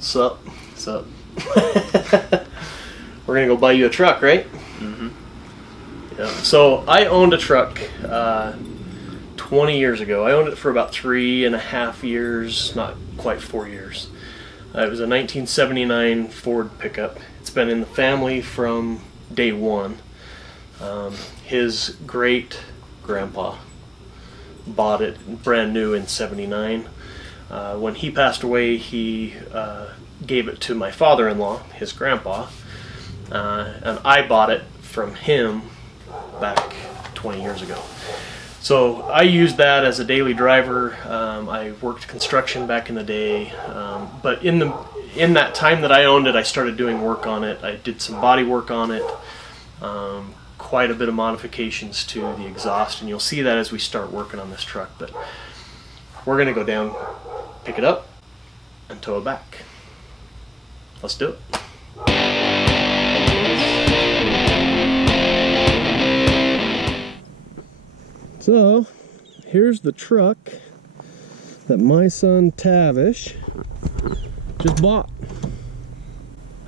Sup? We're gonna go buy you a truck, right? Mm-hmm. Yeah. So I owned a truck 20 years ago. I owned it for about 3.5 years, not quite 4 years. It was a 1979 Ford pickup. It's been in the family from day one. His great grandpa bought it brand new in '79. When he passed away, he gave it to my father-in-law, his grandpa, and I bought it from him back 20 years ago. So I used that as a daily driver. I worked construction back in the day, but in that time that I owned it, I started doing work on it. I did some body work on it, quite a bit of modifications to the exhaust, and you'll see that as we start working on this truck. But we're gonna go down, pick it up, and tow it back. Let's do it. So, here's the truck that my son Tavish just bought.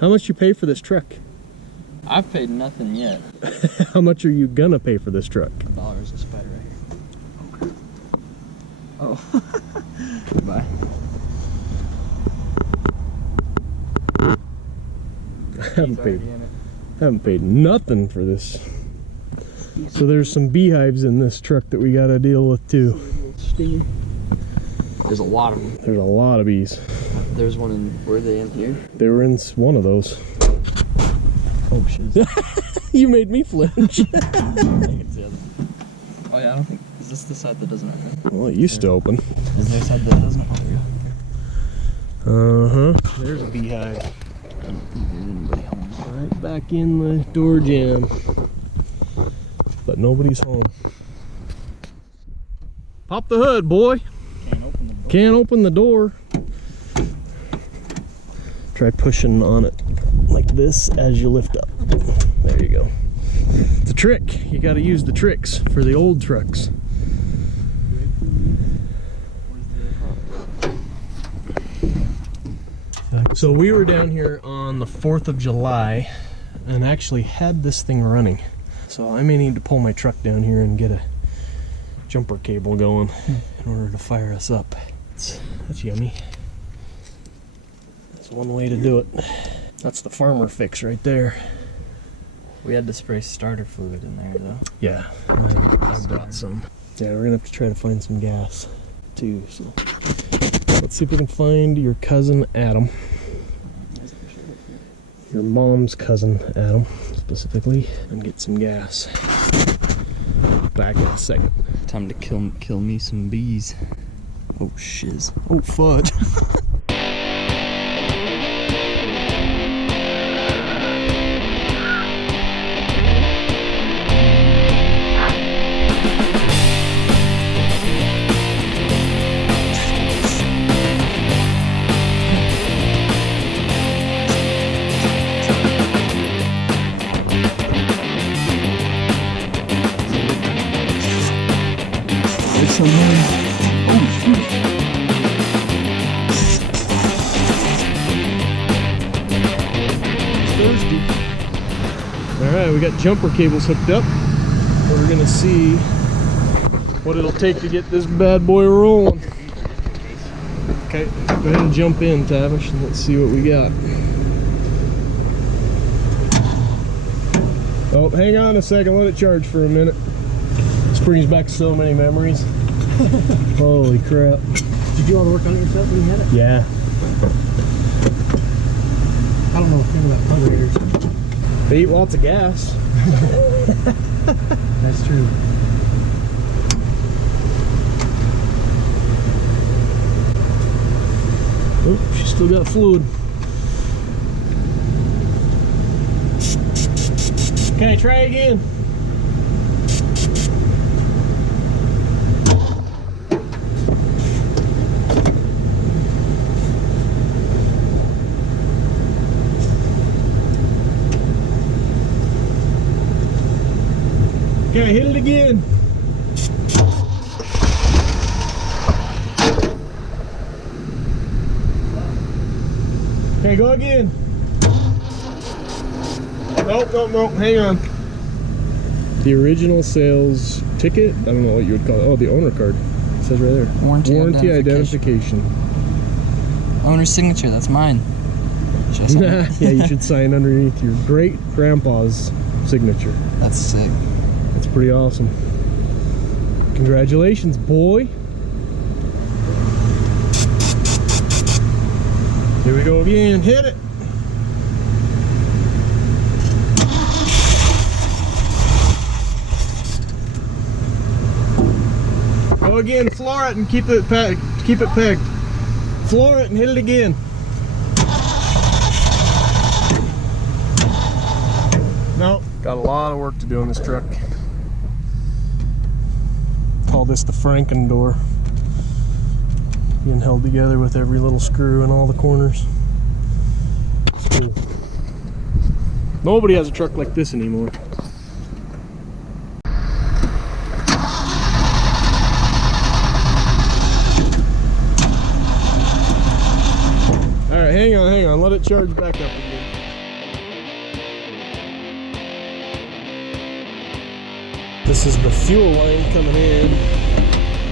How much you pay for this truck? I've paid nothing yet. How much are you gonna pay for this truck? $1 a spider right here. Oh. Goodbye. I haven't paid nothing for this. So there's some beehives in this truck that we gotta deal with too. There's a lot of them. There's a lot of bees. There's one in, were they in here? They were in one of those. Oh shit. You made me flinch. Oh yeah, I don't think, is this the side that doesn't open? Well, it used to open. Is there a side that doesn't open? Uh-huh. There's a beehive. I don't think there's anybody home. Right back in the door jamb. But nobody's home. Pop the hood, boy. Can't open the door. Can't open the door. Try pushing on it like this as you lift up. There you go. It's a trick. You got to use the tricks for the old trucks. So we were down here on the 4th of July and actually had this thing running. So I may need to pull my truck down here and get a jumper cable going in order to fire us up. That's yummy. That's one way to do it. That's the farmer fix right there. We had to spray starter fluid in there though. Yeah, I've got some. Yeah, we're gonna have to try to find some gas too. So let's see if we can find your cousin Adam. Your mom's cousin Adam, specifically, and get some gas. Back in a second. Time to kill me some bees. Oh shiz. Oh fudge. Alright, we got jumper cables hooked up. We're gonna see what it'll take to get this bad boy rolling. Okay, go ahead and jump in, Tavish, and let's see what we got. Oh, hang on a second, let it charge for a minute. This brings back so many memories. Holy crap. Did you want to work on it yourself when you had it? Yeah. I don't know what kind of that carburetor's. They eat lots of gas. That's true. Oh, she's still got fluid. Okay, try again. Okay, hit it again. Okay, go again. Nope, nope, nope, hang on. The original sales ticket, I don't know what you would call it. Oh, the owner card. It says right there. Warranty identification. Owner's signature, that's mine. Yeah, you should sign underneath your great grandpa's signature. That's sick. That's pretty awesome. Congratulations, boy. Here we go again. Hit it. Go again. Floor it and keep it pegged. Keep it pegged. Floor it and hit it again. Nope. Got a lot of work to do on this truck. Call this the Franken door. Being held together with every little screw in all the corners. It's cool. Nobody has a truck like this anymore. Alright, hang on, let it charge back up again. This is the fuel line coming in.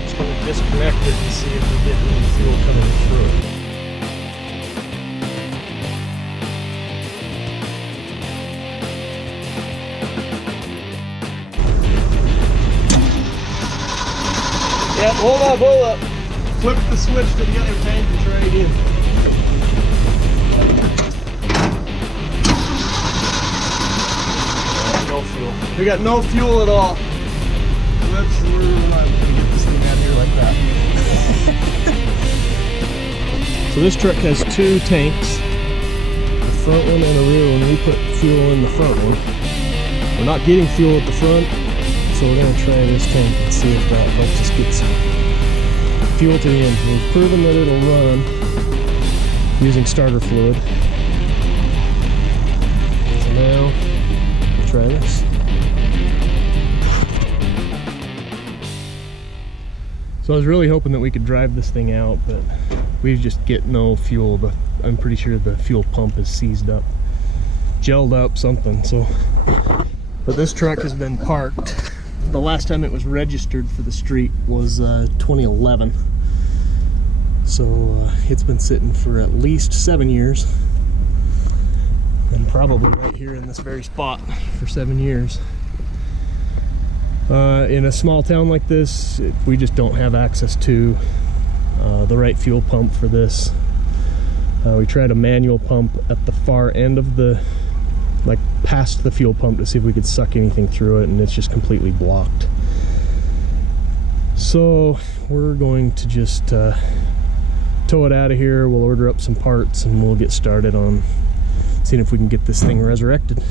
Just going to disconnect it and see if we get any fuel coming through it. Yeah, hold up. Flip the switch to the other tank and try again. No fuel. We got no fuel at all. Whoops, we're not going to get this thing out here like that. So this truck has two tanks, a front one and a rear one. We put fuel in the front one. We're not getting fuel at the front, so we're going to try this tank and see if that lets us get some fuel to the engine. We've proven that it'll run using starter fluid. So now, try this. So I was really hoping that we could drive this thing out, but we just get no fuel. I'm pretty sure the fuel pump is seized up, gelled up, something. So, but this truck has been parked. The last time it was registered for the street was 2011. So it's been sitting for at least 7 years. And probably right here in this very spot for 7 years. In a small town like this, we just don't have access to the right fuel pump for this. We tried a manual pump at the far end of the, like past the fuel pump, to see if we could suck anything through it, and it's just completely blocked. So we're going to just tow it out of here. We'll order up some parts and we'll get started on seeing if we can get this thing resurrected.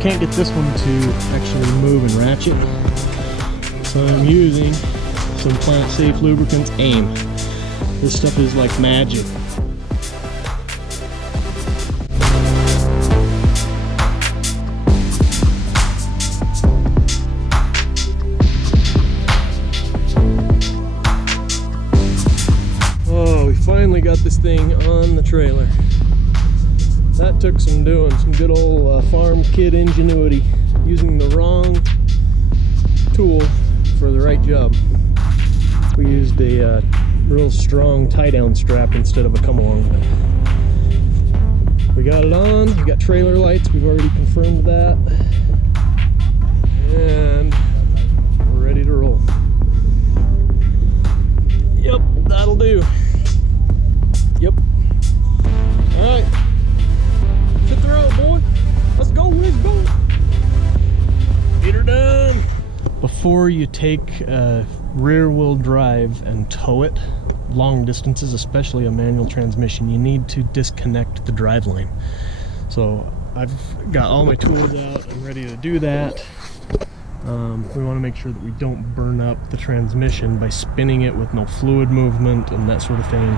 Can't get this one to actually move and ratchet, so I'm using some Plant Safe Lubricants AIM. This stuff is like magic. Oh, we finally got this thing on the trailer. That took some doing, some good old farm kid ingenuity, using the wrong tool for the right job. We used a real strong tie-down strap instead of a come-along. We got it on, we got trailer lights, we've already confirmed that. And before you take a rear-wheel drive and tow it long distances, especially a manual transmission, you need to disconnect the driveline. So I've got all my tools out. I'm ready to do that. We want to make sure that we don't burn up the transmission by spinning it with no fluid movement and that sort of thing.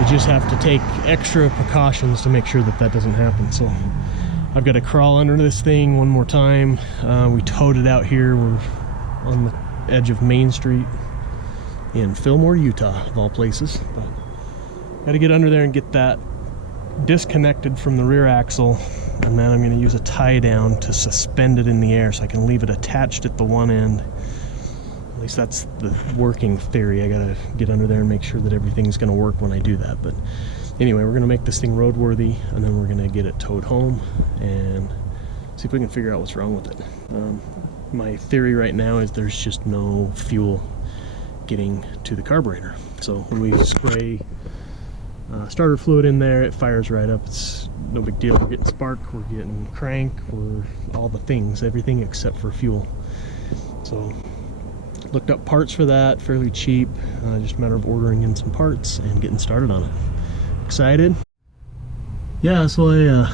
You just have to take extra precautions to make sure that that doesn't happen. So I've got to crawl under this thing one more time. We towed it out here. We're on the edge of Main Street in Fillmore, Utah, of all places. But got to get under there and get that disconnected from the rear axle, and then I'm going to use a tie down to suspend it in the air so I can leave it attached at the one end. At least that's the working theory. I got to get under there and make sure that everything's going to work when I do that. But anyway, we're going to make this thing roadworthy, and then we're going to get it towed home and see if we can figure out what's wrong with it. My theory right now is there's just no fuel getting to the carburetor. So when we spray starter fluid in there, it fires right up. It's no big deal. We're getting spark, we're getting crank, we're all the things, everything except for fuel. So looked up parts for that, fairly cheap. Just a matter of ordering in some parts and getting started on it. Excited? Yeah, so I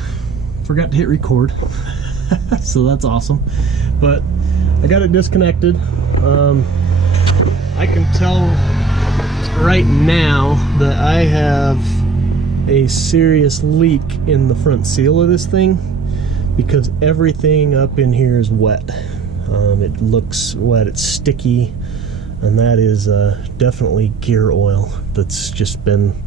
forgot to hit record. So that's awesome. But I got it disconnected. I can tell right now that I have a serious leak in the front seal of this thing because everything up in here is wet. It looks wet, it's sticky, and that is definitely gear oil that's just been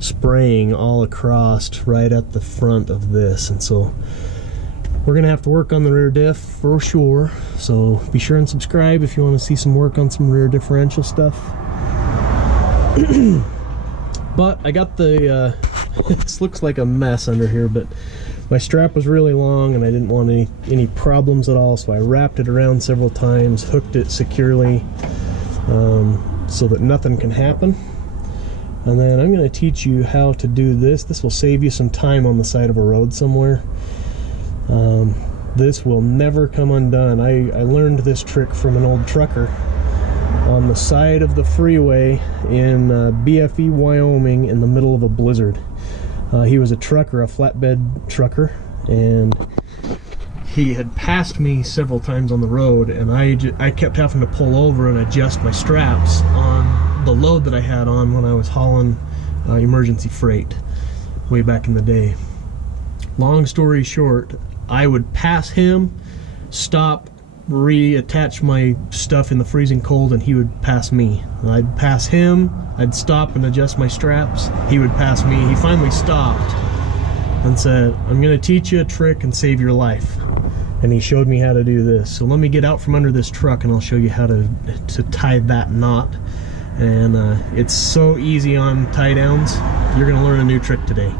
spraying all across right at the front of this. And so we're gonna have to work on the rear diff for sure. So be sure and subscribe if you want to see some work on some rear differential stuff. But I got the this looks like a mess under here, but my strap was really long and I didn't want any problems at all, so I wrapped it around several times, hooked it securely so that nothing can happen. And then I'm going to teach you how to do this. This will save you some time on the side of a road somewhere. This will never come undone. I learned this trick from an old trucker on the side of the freeway in BFE, Wyoming, in the middle of a blizzard. He was a trucker, a flatbed trucker, and he had passed me several times on the road, and I kept having to pull over and adjust my straps on the load that I had on when I was hauling emergency freight way back in the day. Long story short, I would pass him, stop, reattach my stuff in the freezing cold, and he would pass me. I'd pass him, I'd stop and adjust my straps, he would pass me. He finally stopped and said, "I'm going to teach you a trick and save your life." And he showed me how to do this. So let me get out from under this truck and I'll show you how to tie that knot. And it's so easy on tie downs. You're going to learn a new trick today.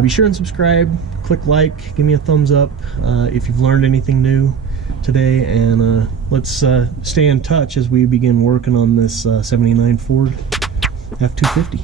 Be sure and subscribe, click like, give me a thumbs up if you've learned anything new today, and let's stay in touch as we begin working on this 79 Ford F250.